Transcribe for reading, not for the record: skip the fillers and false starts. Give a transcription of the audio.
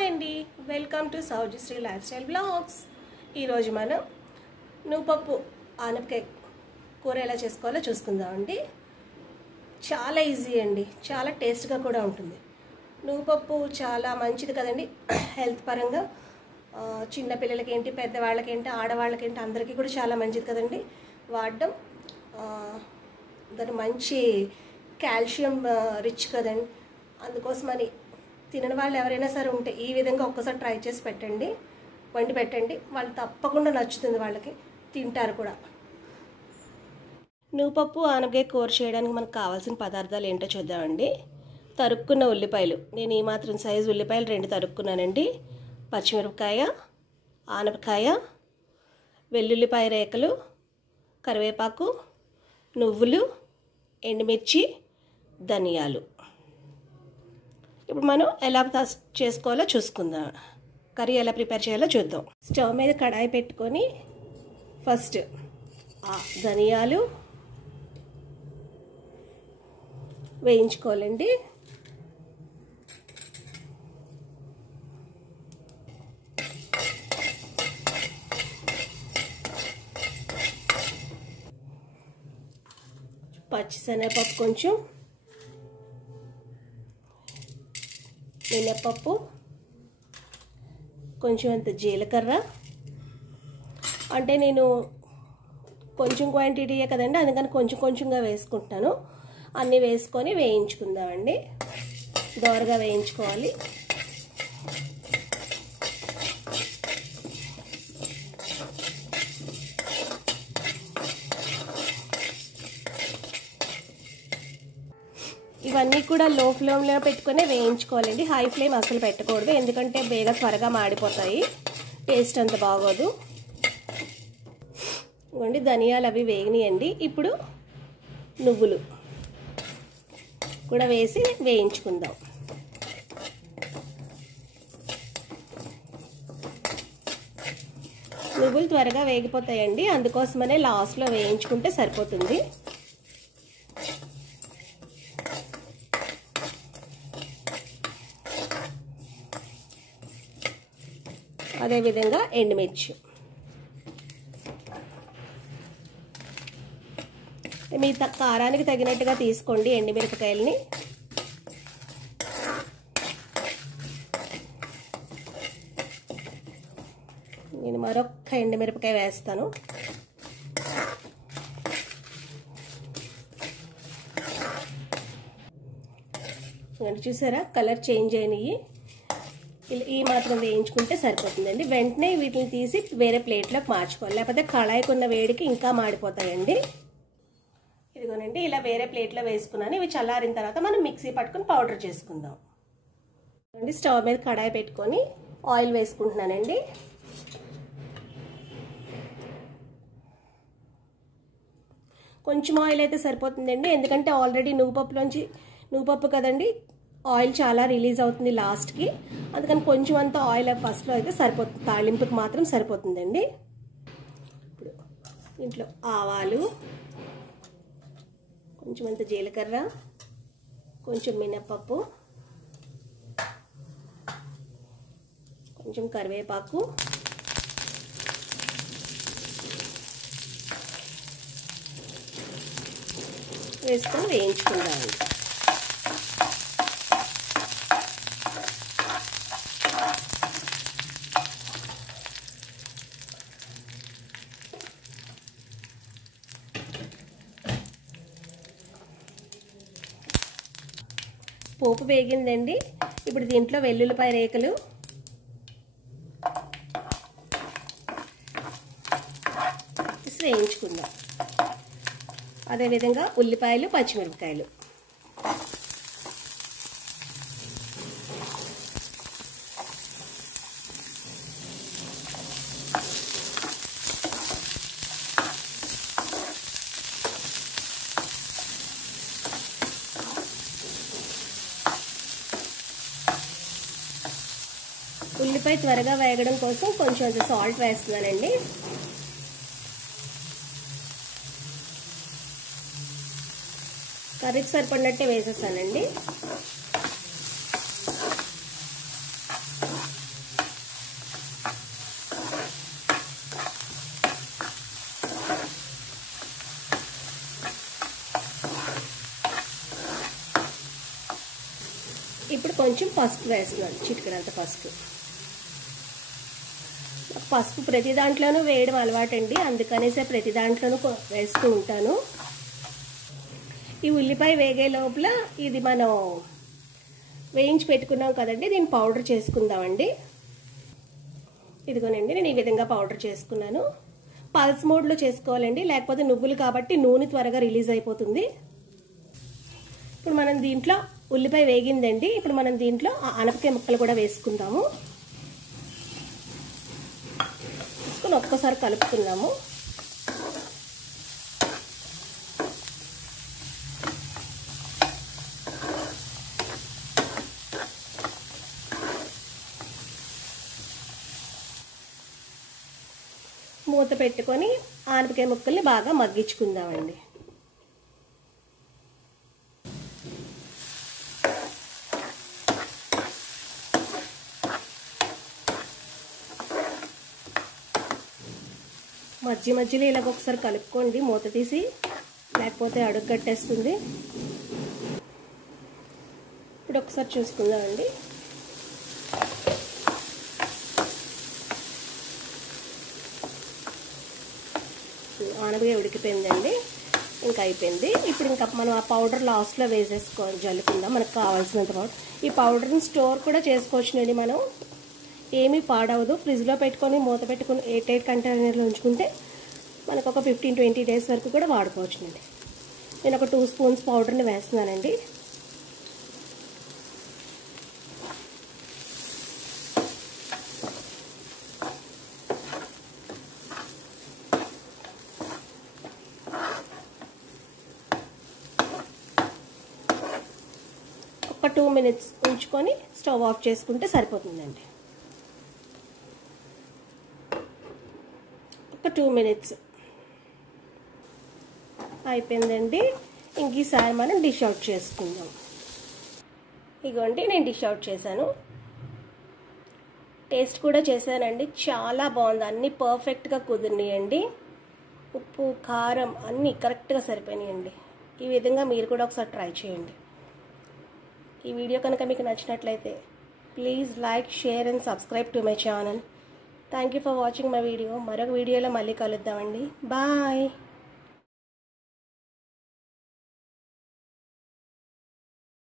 Hi అండి, welcome to Saujasri life style blogs. ఈరోజు మనం నువ్వుపప్పు ఆనపకాయ కూర ఎలా చేసుకోవాలో చూసుకుందామండి. చాలా ఈజీ అండి, చాలా టేస్ట్గా కూడా ఉంటుంది. నువ్వుపప్పు చాలా మంచిది కదండి హెల్త్ పరంగా. చిన్నపిల్లలకి ఏంటి, పెద్దవాళ్ళకేంటి, ఆడవాళ్ళకేంటి, అందరికీ కూడా చాలా మంచిది కదండి వాడడం. దాని మంచి కాల్షియం రిచ్ కదండి. అందుకోసమని తినని వాళ్ళు ఎవరైనా సరే ఉంటే ఈ విధంగా ఒక్కసారి ట్రై చేసి పెట్టండి, వండి పెట్టండి. వాళ్ళు తప్పకుండా నచ్చుతుంది, వాళ్ళకి తింటారు కూడా. నువ్వుపప్పు ఆనపకాయ కూర చేయడానికి మనకు కావాల్సిన పదార్థాలు ఏంటో చూద్దామండి. తరుక్కున్న ఉల్లిపాయలు, నేను ఈ మాత్రం సైజు ఉల్లిపాయలు 2 తరుక్కున్నానండి. పచ్చిమిరపకాయ, ఆనపకాయ, వెల్లుల్లిపాయ రేఖలు, కరివేపాకు, నువ్వులు, ఎండుమిర్చి, ధనియాలు. ఇప్పుడు మనం ఎలా చేసుకోవాలో చూసుకుందాం. కర్రీ ఎలా ప్రిపేర్ చేయాలో చూద్దాం. స్టవ్ మీద కడాయి పెట్టుకొని ఫస్ట్ ధనియాలు వేయించుకోవాలండి. పచ్చిశనగపప్పు కొంచెం, మినపప్పు, కొంచెం అంత జీలకర్ర. అంటే నేను కొంచెం క్వాంటిటీయే కదండి, అందుకని కొంచెం కొంచెంగా వేసుకుంటున్నాను. అన్నీ వేసుకొని వేయించుకుందామండి. దోరగా వేయించుకోవాలి. ఇవన్నీ కూడా లో ఫ్లేమ్లో పెట్టుకునే వేయించుకోవాలండి. హై ఫ్లేమ్ అసలు పెట్టకూడదు, ఎందుకంటే త్వరగా మాడిపోతాయి, టేస్ట్ అంత బాగోదు. ఇవ్వండి, ధనియాలు అవి వేగినాయండి. ఇప్పుడు నువ్వులు కూడా వేసి వేయించుకుందాం. నువ్వులు త్వరగా వేగిపోతాయండి, అందుకోసమనే లాస్ట్లో వేయించుకుంటే సరిపోతుంది. అదేవిధంగా ఎండుమిర్చి. మీ కారానికి తగినట్టుగా తీసుకోండి ఎండుమిరపకాయలని. నేను మరొక ఎండుమిరపకాయ వేస్తాను. చూసారా, కలర్ చేంజ్ అయినాయి. ఈ మాత్రం వేయించుకుంటే సరిపోతుందండి. వెంటనే వీటిని తీసి వేరే ప్లేట్లోకి మార్చుకోవాలి, లేకపోతే కళాయికి ఉన్న వేడికి ఇంకా మాడిపోతాయండి. ఇదిగోనండి, ఇలా వేరే ప్లేట్లో వేసుకున్నాను. ఇవి చల్లారిన తర్వాత మనం మిక్సీ పట్టుకుని పౌడర్ చేసుకుందాం. స్టవ్ మీద కడాయి పెట్టుకొని ఆయిల్ వేసుకుంటున్నానండి. కొంచెం ఆయిల్ అయితే సరిపోతుందండి, ఎందుకంటే ఆల్రెడీ నువ్వుపప్పు కదండి, ఆయిల్ చాలా రిలీజ్ అవుతుంది లాస్ట్కి. అందుకని కొంచెం అంత ఆయిల్ ఫస్ట్లో అయితే సరిపోతుంది, తాళింపుకి మాత్రం సరిపోతుందండి. ఇప్పుడు ఇంట్లో ఆవాలు, కొంచెం అంత జీలకర్ర, కొంచెం మినపప్పు, కొంచెం కరివేపాకు, వేసుకొని వేయించుకుందాం. పోపు వేగిందండి. ఇప్పుడు దీంట్లో వెల్లుల్లిపాయ రేఖలు, వేయించుకుందాం. అదేవిధంగా ఉల్లిపాయలు, పచ్చిమిరపకాయలు. ఉల్లిపాయ త్వరగా వేగడం కోసం కొంచెం సాల్ట్ వేస్తున్నానండి. కర్రీకి సరిపడినట్టే వేసేసానండి. ఇప్పుడు కొంచెం పసుపు వేస్తున్నాను, చిటికెడంత పసుపు. పసుపు ప్రతి దాంట్లోనూ వేయడం అలవాటండి, అందుకనేసే ప్రతి దాంట్లోనూ వేస్తూ ఉంటాను. ఈ ఉల్లిపాయ వేగే లోపల ఇది మనం వేయించి పెట్టుకున్నాం కదండి, దీన్ని పౌడర్ చేసుకుందామండి. ఇదిగోనండి నేను ఈ విధంగా పౌడర్ చేసుకున్నాను. పల్స్ మోడ్లో చేసుకోవాలండి, లేకపోతే నువ్వులు కాబట్టి నూనె త్వరగా రిలీజ్ అయిపోతుంది. ఇప్పుడు మనం దీంట్లో ఉల్లిపాయ వేగిందండి, ఇప్పుడు మనం దీంట్లో ఆనపకాయ ముక్కలు కూడా వేసుకుందాము. వేసుకొని ఒక్కసారి కలుపుకున్నాము. మూత పెట్టుకొని ఆనపకాయ ముక్కల్ని బాగా మగ్గించుకుందామండి. మధ్య మధ్యలో ఇలాగ ఒకసారి కలుపుకోండి మూత తీసి, లేకపోతే అడుగు కట్టేస్తుంది. ఇప్పుడు ఒకసారి చూసుకుందామండి. ఆనపకాయ ఉడికిపోయిందండి, ఇంకా అయిపోయింది. ఇప్పుడు ఇంకా మనం ఆ పౌడర్ లాస్ట్లో వేసేసుకోవాలి, జల్లుకుందాం మనకు కావాల్సినంత పౌడర్. ఈ పౌడర్ని స్టోర్ కూడా చేసుకోవచ్చునండి, మనం ఏమీ పాడవదు. ఫ్రిడ్జ్లో పెట్టుకొని మూత పెట్టుకొని ఎయిర్ కంటైనర్లో ఉంచుకుంటే మనకు ఒక 15-20 డేస్ వరకు కూడా వాడుకోవచ్చునండి. నేను ఒక 2 స్పూన్స్ పౌడర్ని వేస్తున్నానండి. ఒక 2 మినిట్స్ ఉంచుకొని స్టవ్ ఆఫ్ చేసుకుంటే సరిపోతుందండి. ఒక 2 మినిట్స్ అయిపోయిందండి. ఇంక ఈసారి మనం డిష్ అవుట్ చేసుకుందాం. ఇగోండి నేను డిష్ అవుట్ చేశాను, టేస్ట్ కూడా చేశానండి. చాలా బాగుంది, అన్నీ పర్ఫెక్ట్గా కుదిరినాయండి. ఉప్పు కారం అన్నీ కరెక్ట్గా సరిపోయినాయండి. ఈ విధంగా మీరు కూడా ఒకసారి ట్రై చేయండి. ఈ వీడియో కనుక మీకు నచ్చినట్లయితే please like, share and subscribe to my channel. Thank you for watching my video. మరొక వీడియోలో మళ్ళీ కలుద్దామండి. బాయ్.